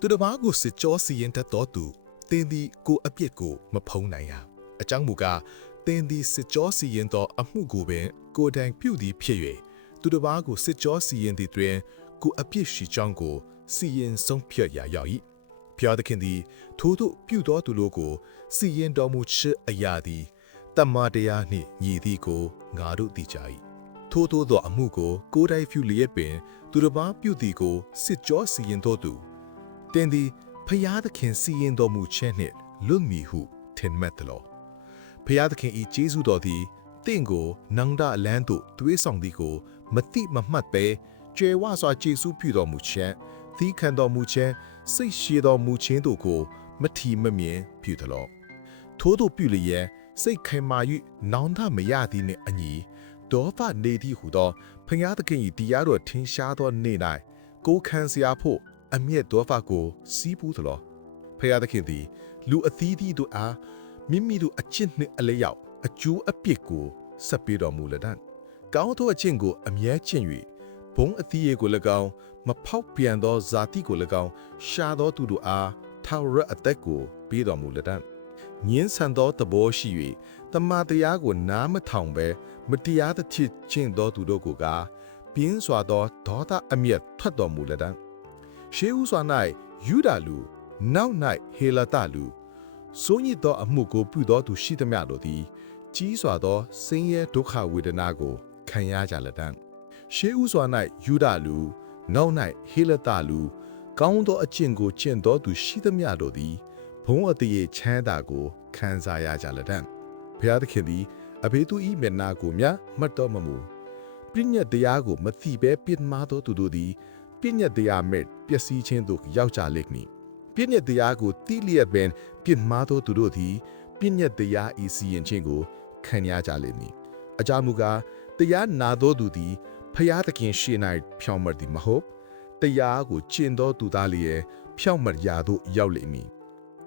သူတစ်ပါးကိုစစ်ကြောစီရင်တတ်တော်သူတင်းသည်ကိုအပြစ်ကိုမဖုံးနိုင်ရအကြောင်းမူကားတင်းသည်စစ်ကြောစီရင်သောအမှုကိုပင်ကိုယ်တိုင်ပြုသည်ဖြစ်၍သူတစ်ပါးကိုစစ်ကြောစီရင်သည်တွင်ကိုအပြစ်ရှိကြောင်းကိုစီရင်ဆုံးဖြတ်ရာရောက်၏ဖျားသခင်သည်ထိုသို့ပြုသောသူတို့ကိုစီရင်တော်မူချစ်အရာသည်တမန်တရားနှင့်ညီသည်ကိုငါတို့သိကြ၏ထို့သောသောအမှုကိုကိုယ်တိုင်ပြုလျက်ပင် သူတစ်ပါးပြုသည်ကိုစစ်ကြောစီရင်တော်သူ တင်သည်ဖျားသခင်စီရင်တော်မူချက်နှင့်လွတ်မီဟုထင်မှတ်သလောဖျားသခင်ဤကျေးဇူးတော်သည်တင့်ကိုနန္ဒအလန်းသို့တွေးဆောင်သည်ကိုမတိမမှတ်ပဲကျေဝစွာကျေးဇူးပြုတော်မူချက်သီးခံတော်မူချက်စိတ်ရှည်တော်မူခြင်းတို့ကို မထီမမြင်ပြုသလောထို့သောပြုလျက်စိတ်ခိုင်မာ၍နောင်တမရသည်နှင့်အညီဒေါဖနေသည်ဟုသောဖျားသခင်၏တရားတော်ထင်ရှားသောနေ့၌ကိုခံစရာဖို့ အမျက်ဒေါဖကိုစီးပူးသလောဖျားသခင်သည် လူအသီးသီးတို့အားမိမိတို့အချစ်နှင့်အလျောက်အကျိုးအပြစ်ကိုဆက်ပေးတော်မူလတံ့ကောင်းသောအကျင့်ကိုအမြဲကျင့်၍ဘုံအသီးရေကို၎င်းမဖောက်ပြန်သောဇာတိကို၎င်းရှာသောသူတို့အားထာဝရအသက်ကိုပေးတော်မူလတံ့ညင်းဆန်သောသဘောရှိ၍တမန်တရားကိုနားမထောင်ဘဲမတရားသဖြင့်ကျင့်သောသူတို့ကိုကပြင်းစွာသောဒေါသအမျက်ထွက်တော်မူလတံ့ ရှေးဥစွာ၌ယူဒာလူနောက်၌ဟေလတလူစိုးညစ်သောအမှုကိုပြုသောသူရှိသမျှတို့သည် ကြီးစွာသောဆင်းရဲဒုက္ခဝေဒနာကို ခံရကြလတံ့ရှေးဥစွာ၌ယူဒာလူနောက်၌ဟေလတလူကောင်းသောအကျင့်ကိုကျင့်သောသူရှိသမျှတို့သည်ဘုံအတရေချမ်းသာကိုခံစားရကြလတံ့ဘုရားသခင်သည်အဘေသူဤမျက်နာကိုမြမှတ်တော်မမူပြည့်ညတ်တရားကိုမသိဘဲပြစ်မှားသောသူတို့သည် ပြည့်ညတ်တရားမဲ့ပျက်စီးခြင်းသို့ရောက်ကြလိမ့်မည်ပြည့်ညတ်တရားကိုတိလျက်ပင်ပြစ်မှားသောသူတို့သည်ပြည့်ညတ်တရားဤစီရင်ခြင်းကိုခံရကြလိမ့်မည်အကြောင်းမူကားတရားနာသောသူသည်ဖျားသခင်ရှေ့၌ဖြောင့်မတ်သည်မဟုတ်တရားကိုကျင့်သောသူသားလျက်ဖြောင့်မတ်ရာသို့ရောက်လိမ့်မည်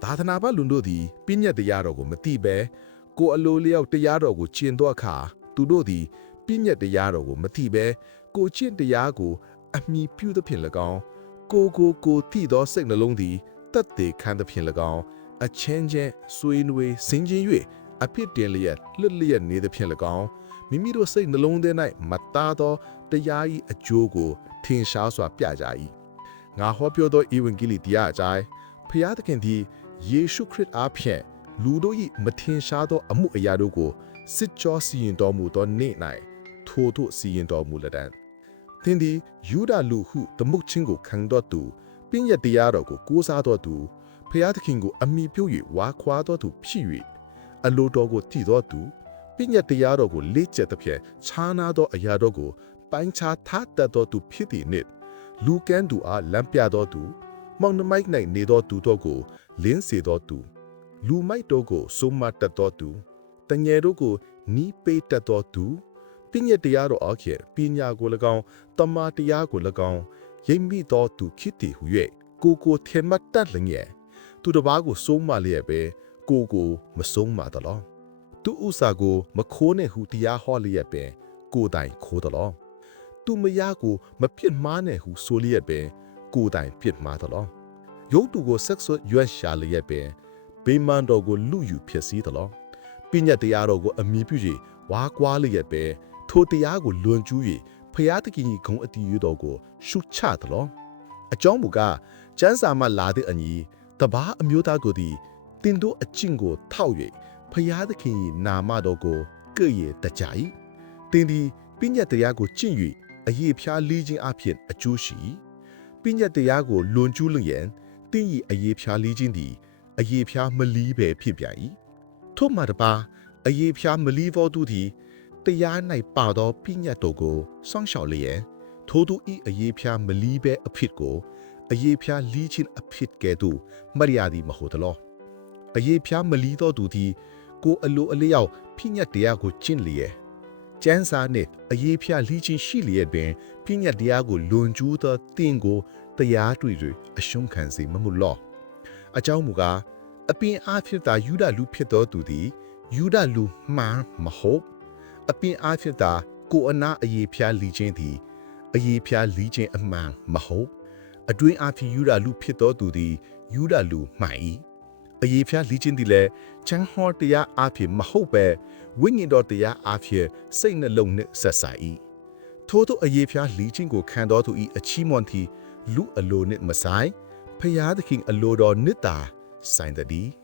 သာသနာ့ဘလူတို့သည်ပြည့်ညတ်တရားတော်ကိုမသိဘဲကိုယ်အလိုလျောက်တရားတော်ကိုကျင့်သောအခါသူတို့သည်ပြည့်ညတ်တရားတော်ကိုမသိဘဲကိုကျင့်တရားကို အမိပြုသဖြင့်၎င်းကိုကိုကိုသိသောစိတ်နှလုံးသည်တက်သေးခံသဖြင့်၎င်းအချင်းချင်းဆွေးနွေးဆင်ခြင်၍အဖြစ်တင်လျက်လွတ်လျက်နေသဖြင့်၎င်းမိမိတို့စိတ်နှလုံးထဲ၌မသားသောတရား၏အကျိုးကိုထင်ရှားစွာပြကြ၏ငါဟောပြောသောဧဝံဂေလိတရားအတိုင်းဖျားသခင်သည်ယေရှုခရစ်အားဖြင့်လူတို့၏မထင်ရှားသောအမှုအရာတို့ကိုစစ်ကြောစီရင်တော်မူသောနေ့၌ထို့သို့စီရင်တော်မူလတံ သင်သည်ယူဒလူဟုသမုတ်ချင်းကိုခံတော်သူပင်ရတရားတော်ကိုကိုးစားတော်သူဖျားသခင်ကိုအမိပြု၍ဝါခွာတော်သူဖြစ်၍အလိုတော်ကိုတည်တော်သူပညာတရားတော်ကိုလေ့ကျက်သဖြင့်ခြားနာသောအရာတို့ကိုပိုင်းခြားထားတတ်တော်သူဖြစ်သည်နှင့်လူကန်းသူအားလမ်းပြတော်သူမောင်နှမိုက်၌နေတော်သူတို့ကိုလင်းစေတော်သူလူမိုက်တို့ကိုစိုးမတတ်တော်သူတငယ်တို့ကိုနီးပေးတတ်တော်သူ ပညာတရားတော်အခေပညာကို၎င်းတမာတရားကို၎င်းရိပ်မိတော်သူဖြစ်သည်ဟု၍ကိုကိုထင်မှတ်တတ်လျက်သူတစ်ပါးကိုစိုးမလျက်ပဲကိုကိုမဆုံးပါသလောသူဥစာကိုမခိုးနဲ့ဟုတရားဟောလျက်ပင် ကိုတိုင်ခိုးသလောသူမယားကိုမပြစ်မှားနဲ့ဟုဆိုလျက်ပင် ကိုတိုင်ပြစ်မှားသလောရုပ်သူကိုဆက်ဆွရွက်ရှာလျက်ပင်ဘေးမန်တော်ကိုလူယူဖြစ်စည်းသလောပညာတရားတော်ကိုအမိပြု၍ဝါကွာလျက်ပင် ထိုတရားကိုလွန်ကျူး၍ဖျားသခင်ကြီးဂုံအတီးရတော်ကိုရှုချသလောအကြောင်းမူကားကျမ်းစာမှလာတဲ့အညီတပားအမျိုးသားကိုသည်တင်တို့အကျင့်ကိုထောက်၍ဖျားသခင်၏နာမတော်ကိုကဲ့ရဲ့တကြ၏တင်သည်ပညာတရားကိုကျင့်၍အရေးဖျားလီးခြင်းအဖြစ်အကျိုးရှိပညာတရားကိုလွန်ကျူးလျင်တင်း၏အရေးဖျားလီးခြင်းသည်အရေးဖျားမလီးပဲဖြစ်ပြန်၏ထို့မှတပါအရေးဖျားမလီးသောသူသည် တရား၌ပါသောပညာတော်ကိုစောင့်ရှောက်လျက်ထိုသူ၏အရေးဖျားမလီးပဲအဖြစ်ကိုအရေးဖျားလီးခြင်းအဖြစ်ကဲ့သို့မရရသည်မဟုတ်သလောအရေးဖျားမလီးသောသူသည်ကိုအလိုအလျောက်ဖိညတ်တရားကိုကျင့်လျက်ကျမ်းစာနှင့်အရေးဖျားလီးခြင်းရှိလျက်ပင်ဖိညတ်တရားကိုလွန်ကျူးသောတင်ကိုတရားတွေ့၍အရှုံးခံစေမမှုလောအကြောင်းမူကားအပင်အားဖြင့်သာယူဒလူဖြစ်သောသူသည်ယူဒလူမှန်မဟုတ် အပင်အားဖြင့်သာကိုအနာအရေးဖျားလီးခြင်းသည်အရေးဖျားလီးခြင်းအမှန်မဟုတ်အတွင်းအဖြစ်ယူရလူဖြစ်တော်သူသည်ယူရလူမှန်၏အရေးဖျားလီချင်းသည်လည်းချန်ဟောတရားအဖြစ်မဟုတ်ပဲဝိညာဉ်တော်တရားအဖြစ်စိတ်နှလုံးနှင့်ဆက်ဆိုင်၏ထို့သောအရေးဖျားလီချင်းကိုခံတော်သူ၏အချီးမွန်သည်လူအလိုနှင့်မဆိုင်ဖျားသခင်အလိုတော်နှင့်သာဆိုင်တည်း